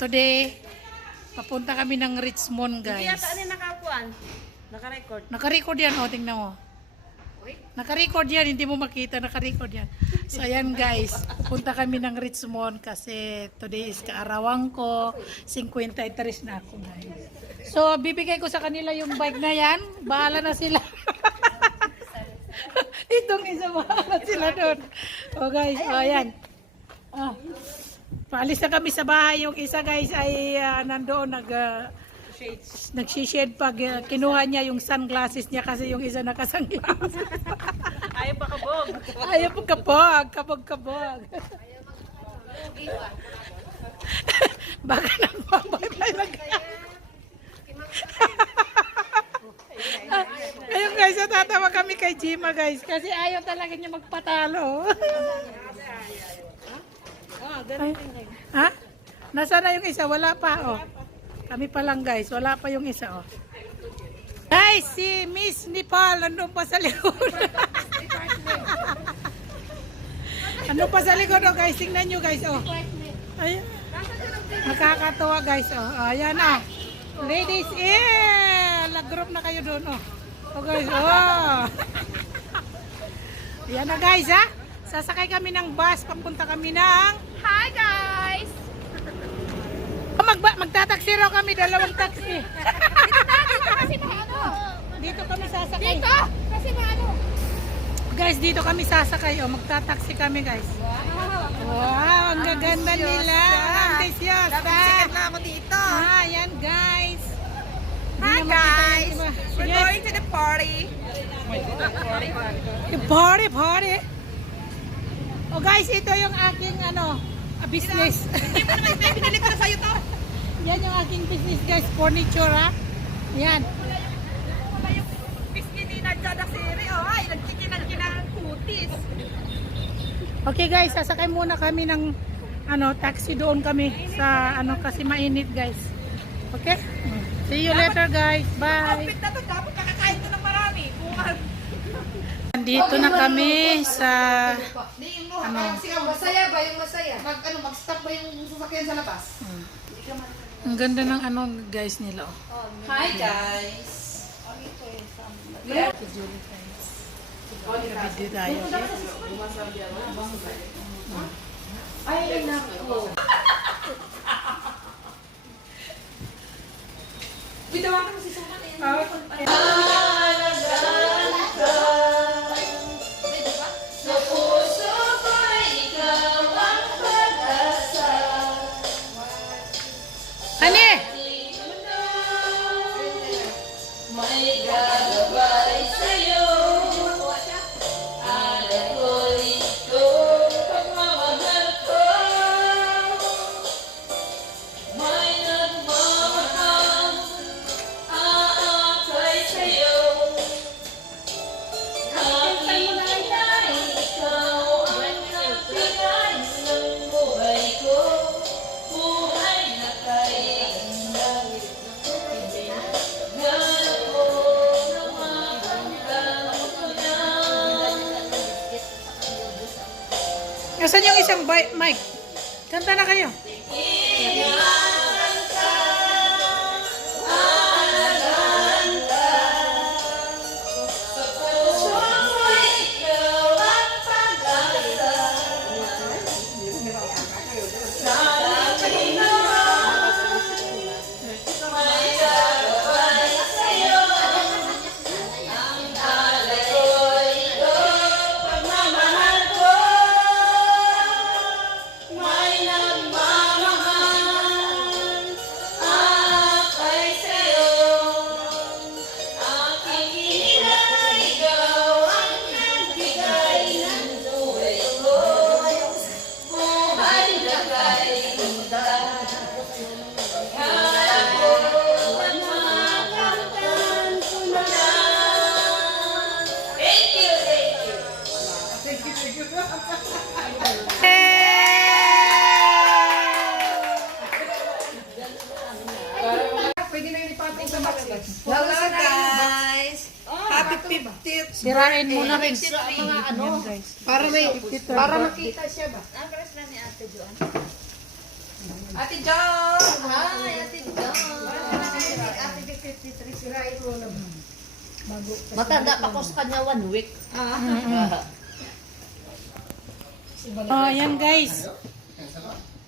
today, papunta kami ng Richmond, Hindi guys. yata ano yung nakakuan. Naka-record. Naka-record yan, o, tingnan mo. Naka-record yan, hindi mo makita, naka-record yan. So, ayan guys, punta kami ng Richmond kasi today is kaarawan ko, 53 na ako guys. So, bibigay ko sa kanila yung bike na yan, bahala na sila. Itong isa, bahala sila doon. O guys, o ayan. Ah, paalis na kami sa bahay. Yung isa guys ay ah, nandoon nag... ah, nagsishade pag uh, kinuha niya yung sunglasses niya kasi yung isa nakasunglasses. Ayaw pa kabog. Ayaw po kapag, kabog kabog. Baka nang mabay lang. Ayun guys, natatawa kami kay Jima guys kasi ayaw talaga niya magpatalo. Ay, ha? Nasaan na yung isa? Wala pa, oh. Kami pa lang guys, wala pa yung isa, oh. Guys, si Miss Nepal nandun pa sa likod. ano pa sa likod, oh guys? Tingnan nyo guys, oh. Ayan. Nakakatawa guys, oh. Ayan, oh. Ladies, eh! Nag-group na kayo doon, oh. Oh guys, oh. Ayan na guys, ha? Sasakay kami ng bus, papunta kami ng... Hi guys! Oh, mag magtataksi raw kami, dalawang taxi. Kasi maano? Dito kami sasakay. Dito! Kasi maano? Guys, dito kami sasakay. Oh, magtataksi kami, guys. Wow, ang gaganda nila. Ambisyosa. Sikat na ako dito. Ah, yan, guys. Hi na guys! We're Yes. going to the party. Party, party. Oh guys, ito yung aking ano, ah, business. Pinili ko na sa'yo to. yan yung aking business guys, furniture ha. Yan. Wala yung biscuit ni Nadja na siri. Oh, ay, nagkikinang-kinang kutis. Okay guys, sasakay muna kami ng ano, taxi doon kami sa ano kasi mainit guys. Okay? See you later guys. Bye. Outfit na to, dapat kakakain to ng marami. Bukas. Nandito na kami sa Ano? Masaya ba yung masaya? Mag, ano, mag-stop ba sasakyan sa labas? ang ganda ng ano guys nila. Oh. Hi guys! Guys. Video tayo. Ay, naku. Bitawakan mo si Suman eh. Nasaan isang mic? Kanta na kayo. Pwede Mo na rin. Mga ano, Yan guys. para may, para makita siya ba? Ate Jo! Hi, Ate John. Ate Vic 53, sirain mo na. Bago. Matanda pa ko sa kanya one week. Oh, yan guys.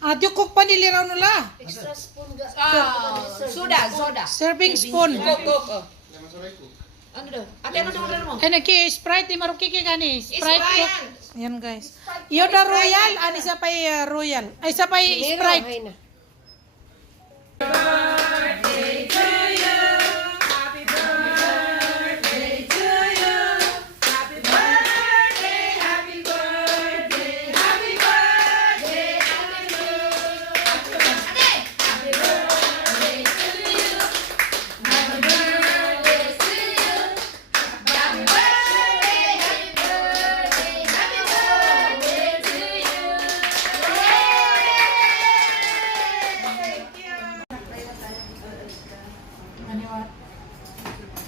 Ah, kok pa niliraw nula. Extra spoon. Ah, soda, soda. Serving spoon. Coke, coke. Ano daw? Ate, ano daw order mo? Eh, naki Sprite, di marok kiki gani. Sprite. Sprite. Yan guys. Yoda Royal, ani sa pay uh, Royal. Ay sa pay Sprite. Ano wa?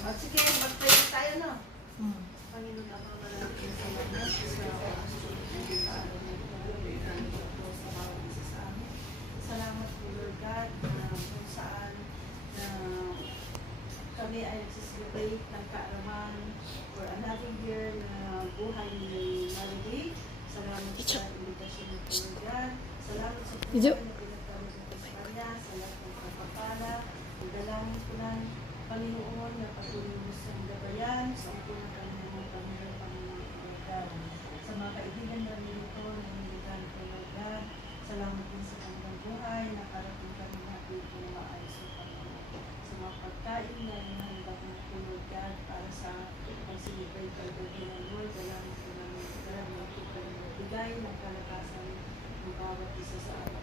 O sige, magtayo tayo no. Hmm. Panginoon ako maraming salamat sa Salamat po Lord God na kung saan na kami ay nagsisibay ng kaarawan for another year na buhay ni Marilee. Salamat sa invitation ng Lord God. Salamat sa buhay Ijo. na pinagkaroon ng Espanya. Sa lahat ng pagpapala. Ang dalangin ko ng Panginoon na patuloy mo sa gabayan sa unang kanyang mga Panginoon, Panginoon, Lord God. Sa mga kaibigan namin ito na hinihigan ko, Lord God. Salamat din sa kanilang buhay na karating kami natin kung maayos ang Panginoon. Sa mga pagkain na hinahanda ko po, Lord God, para sa pagsilibay kagabi ng Lord. Salamat ko namin. Salamat po kayo magbigay ng kalakasan ng bawat isa sa atin.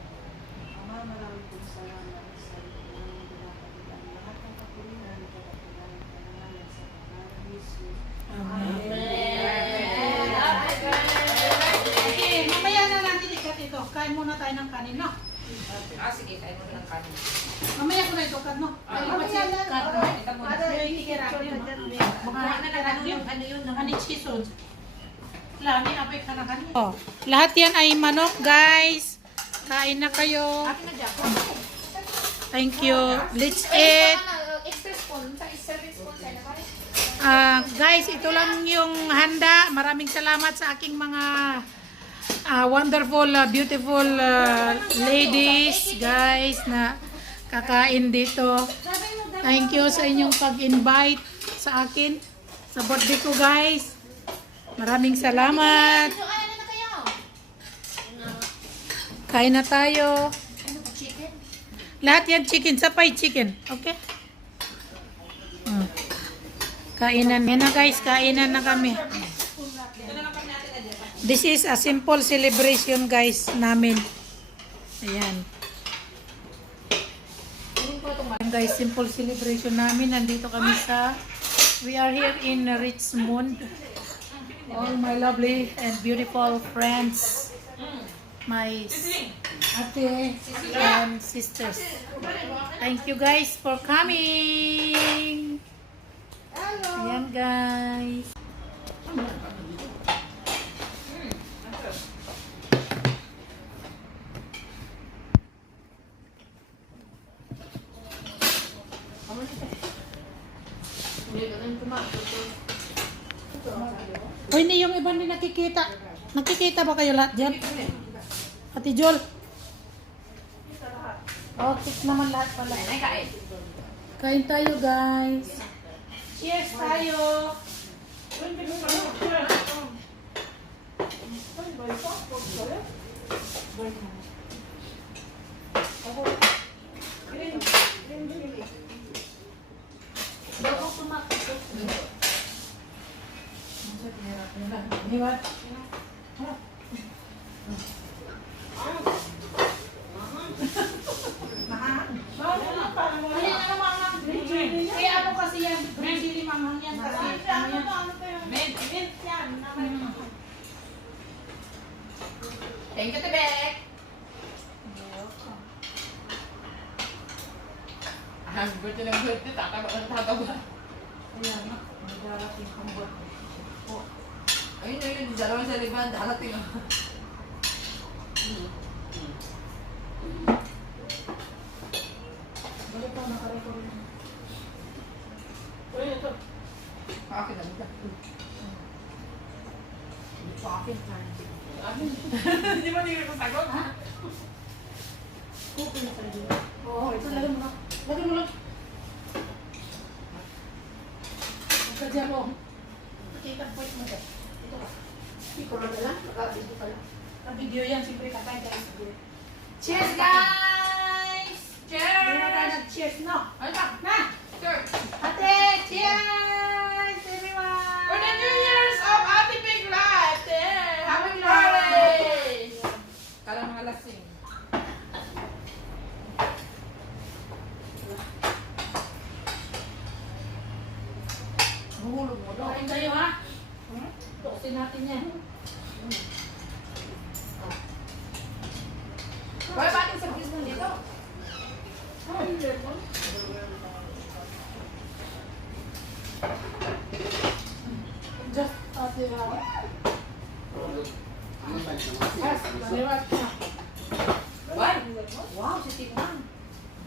Ama, maraming pong salamat sa inyong pinapagiging lahat ng kapulinan, kapatulan, kanangalan sa pangalan ni Jesus. Okay, mamaya na natin ikat ito. Kain muna tayo ng kanin, no? Ah, sige, kain mo ng kanin. Mamaya ko na ito kat, no? Ay, mamaya kasi na? Ito mo. Para yun, na no? na Ano lang yun? Ano yun? Abay ka na kanin. Oh, lahat yan ay manok, guys. Kain na kayo. Thank you. Let's eat. Pare. Ah, guys, ito lang yung handa. Maraming salamat sa aking mga ah, wonderful, ah, beautiful ah, ladies, guys, na kakain dito. Thank you sa inyong pag-invite sa akin sa birthday ko, guys. Maraming salamat. Ano ano na kayo? Kain na tayo. Ano chicken? Lahat yan chicken, sapay chicken. Okay? Hmm. Kainan. Yan na guys, kainan na kami. This is a simple celebration guys namin. Ayan. Ayan guys, simple celebration namin. Nandito kami sa, we are here in Richmond. All my lovely and beautiful friends. My ate and sisters. Thank you guys for coming. Ayan guys. Hindi yung iba hindi nakikita. Nakikita ba kayo lahat dyan? Ate Jol. Okay naman lahat pala. Kain. Kain tayo guys. Cheers tayo. Diba? Kaya ano kasi yan, green chili manghang yan kasi. Ano yan? Mint. Thank you, Tebek. Ah, birthday ng birthday. Tataba ng tataba. Ayan, birthday. Ayun na yun. Dalawang sa liban. Darating. ito, nakarecord na. Uy, ito. Akin na ba? Sa akin, Hindi mo hindi ko sagot? Cookie na sa'yo. Oo, ito lagyan mo na. Lagyan mo lang. Magkadya mo. Kita po mo dyan. Ito ka. Ikaw na lang. Nakabito ka lang. Ang-video yan, siyempre katay guys. Cheers guys! Cheers! Hindi na tayo nag-cheers, no? Ano ba? Na! Cheers! Ate, cheers everyone! For the New Year's of Ate Big Life! Yeah! Happy Happy birthday! Kala mga lasing. Mahulog mo daw. Kain kayo ha? Tuksin natin yan. Wala ba ating service mo dito? Just ate ha. Yes, naliwat na. Why? Wow, si Tikman.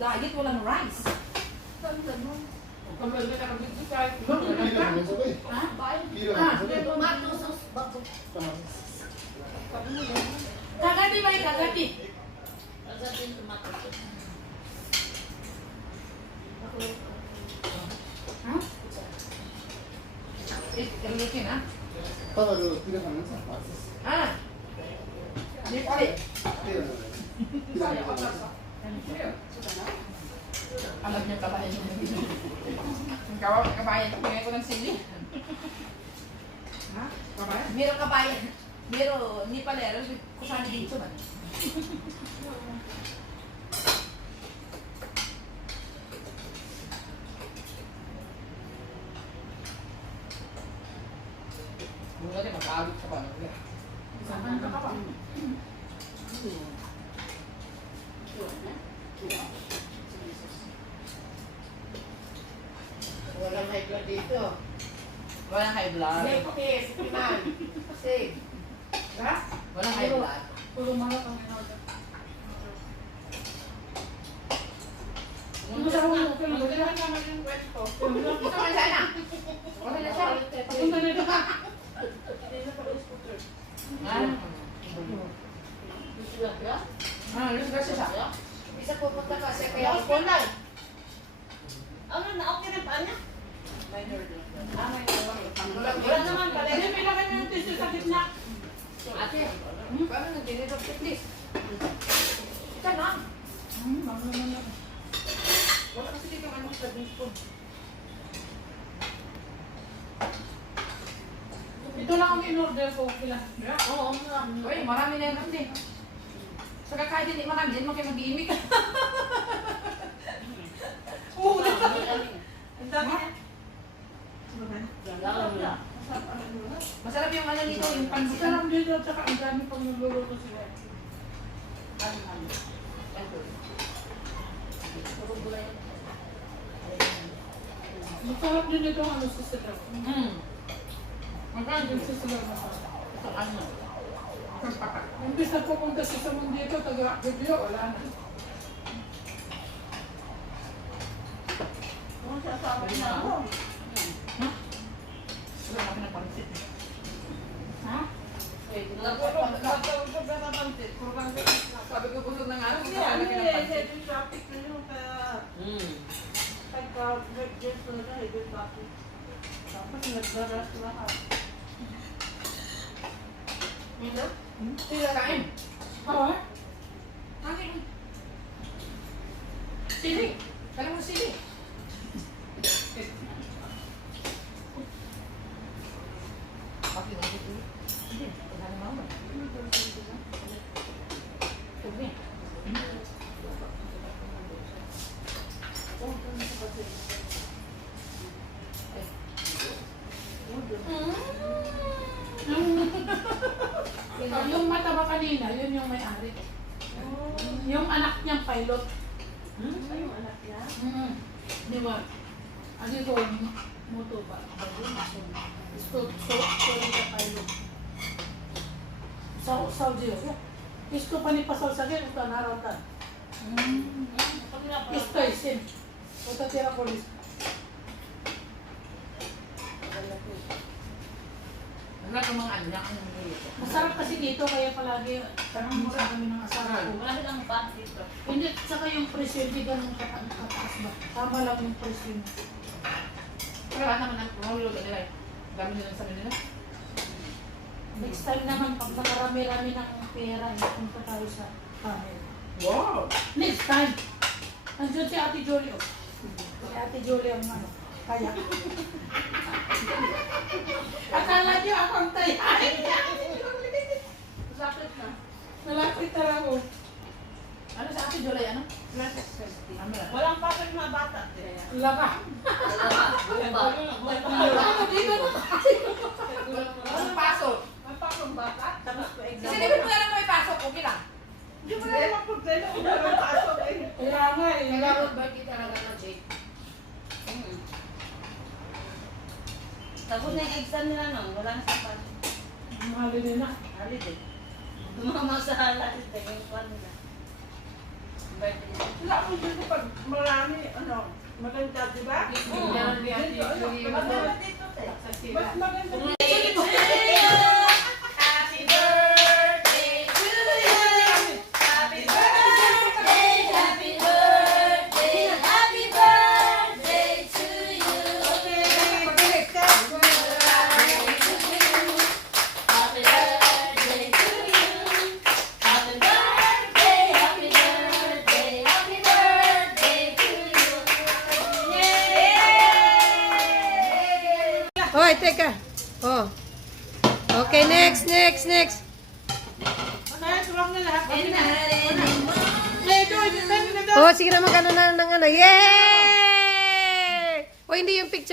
Diet walang rice. Kapag ka nakabit sa Ha? Ah, Tomato sauce. bago. kagati ba yung kagati? Asatin tomato sauce. Ha? Eh, kalutin ha? तपाईँहरूतिर खानुहुन्छ Anaknya kata ini. Kawa kabayan, kaya ko ng sili. Ha? Kabayan? Meron kusani dito ba? Walang high blood dito. Walang high blood. Kiss, Piman. Save. Ha? Walang high blood. Puro mga pang inorder. Ano sa ulo? Kailan ba? Kailangan naman yung wet ko. Ito man sana. Wala na siya. Papunta na ito. Ah. Ah, alis ka siya. Isa pupunta ka sa ipon lang. Ano na, okay na pa niya? Ah, may Wala naman pala. Hindi, may laman yung tissue sa gitna. Ate, paano nag-dinero please? Ika na. Hmm, ano naman na. Wala kasi dito ano sa spoon. Ito lang ang in-order ko. Kila. Oo, nga. Uy, marami na yan din. Sa kakain din, marami din mo kayo mag-iimik. Ka. Ang dami niya. Masarap yung ano nito, yung pansit. Sarap dito at saka ang dami pang niluluto sila. Masarap din ito ang ano sa sila. Hmm. Yung sa sila masarap. Ito ano? Imbis na pupunta sa samon dito, taga-video, wala na. Kung sasama niya ako. Pansit. Ha? Nagpapag na ng pansit. Puro pansit. Sabi ko busog na nga. Ko ano traffic na yun. Kaya pagka breakfast na na, heavy traffic. Tapos lahat. Sila kain. Oo. Kain. Sili. Kala mo sili. Bakit natin ito? Hindi. Wala na mama. Tubig. Yung, yung mataba kanina, yun yung may-ari. Yung anak niyang pilot. Ay, yung anak niya. Mm. Di ba? Ano ito? Moto ba? So, so, so, yung pilot. Sa Saudi Arabia. Isto pa ni Pasal sa ito. Isto isin. Sira polis. Wala kang mga anak ang nilito. Masarap kasi dito kaya palagi parang mura kami ng asawa ko. Wala lang pa dito. Hindi, saka yung presyo hindi ganun kata- kataas ba? Tama lang yung presyo. Pero lahat naman ang mahulog nila eh. Dami nila sa nila. Next time naman, pag nakarami-rami ng pera, eh, punta tayo sa camera. Wow! Next time! Nandiyan si Ate Jolie. Oh. Si Ate Jolie ang ano, kaya. Akala niyo ako ang taya. Sakit na. Nalapit na lang oh. Ano sa akin, July? Ano? Lang? Walang papel mga bata. Laka. Bumba. Ano dito na? Ang pasok. Ang papel bata. Tapos pa exam. Kasi di ba pala may pasok? Okay lang. Hindi mo na naman problema kung meron pasok eh. Kaya nga eh. Kailangan ba kita talaga ng Jake? Mm. Tapos na yung exam nila no, wala na sa pasok. Mahal nila. Holiday. Tumama sa holiday yung pan nila. Birthday. Wala akong dito pag marami, ano, maganda, di ba? Din Ate Julie. Maganda dito, sila. Mas maganda dito.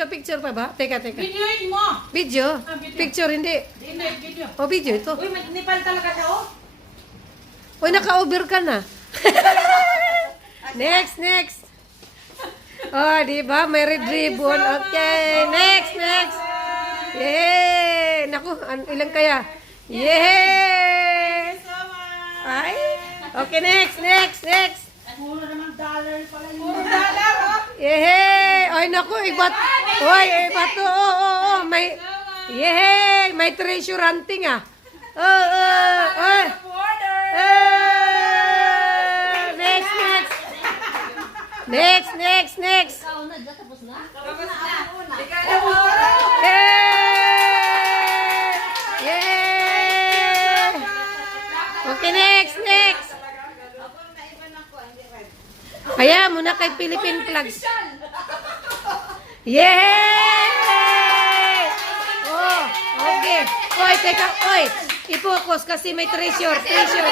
Picture, picture pa ba? Teka, teka. Videoin mo. Video? Ah, video. Picture, hindi. Hindi, video. O, video ito. Uy, may Nepal talaga siya, oh. Uy, naka-over ka na. next, next. Oh, di ba? May red ribbon. Okay, next, next. Yay! Naku, an- ilang kaya? Yay! Ay! Okay, next, next, next. Puro naman dollar pala yun. Puro dollar, oh. Yehey! Ay, naku, ibat. Hoy, ibat to. Oo, oo, oo. May, yehey! May treasure hunting, ah. Oo, oo, oo. Eh, Next, next. Next, next, next. Ikaw na, dyan tapos na. Yay! Yay! Okay, next, next. Kaya muna kay Philippine flags. Yay! Oh, okay. Oy, teka, oy. I-focus kasi may treasure, treasure.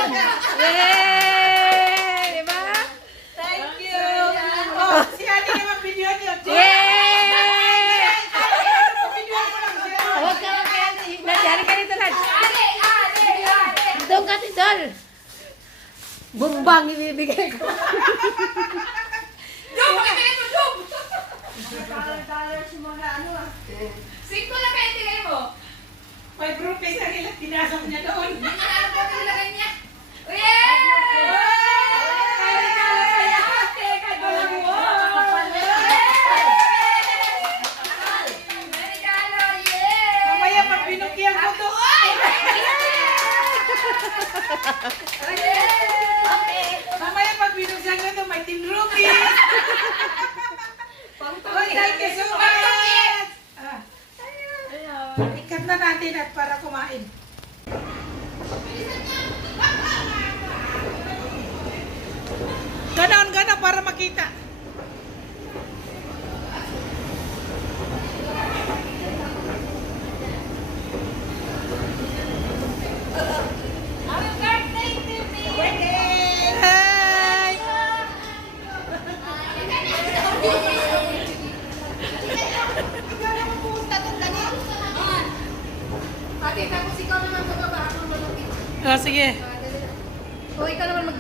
Yay! Diba? Thank you. Oh, si Ate naman video niyo. Yay! Video mo lang siya. Huwag ka, huwag ka. Ka dito, Nad. Doon ka, Tidol. Bumbang ibibigay ko. Job! Pakibigay mo, Job! Dollar si mga Singko na kaya tingay mo. May rupees ang ilang pinasok niya doon. Hindi ka alam kung nilagay niya. To, ay! Mamaya pag binukyan ko may 10 rupees. Oh, thank you so much. Ikat na natin at para kumain. Ganon, ganon para makita. Hi! Ate, tapos ikaw naman sa baba. Ako naman Ah, sige. O, ikaw naman magdala.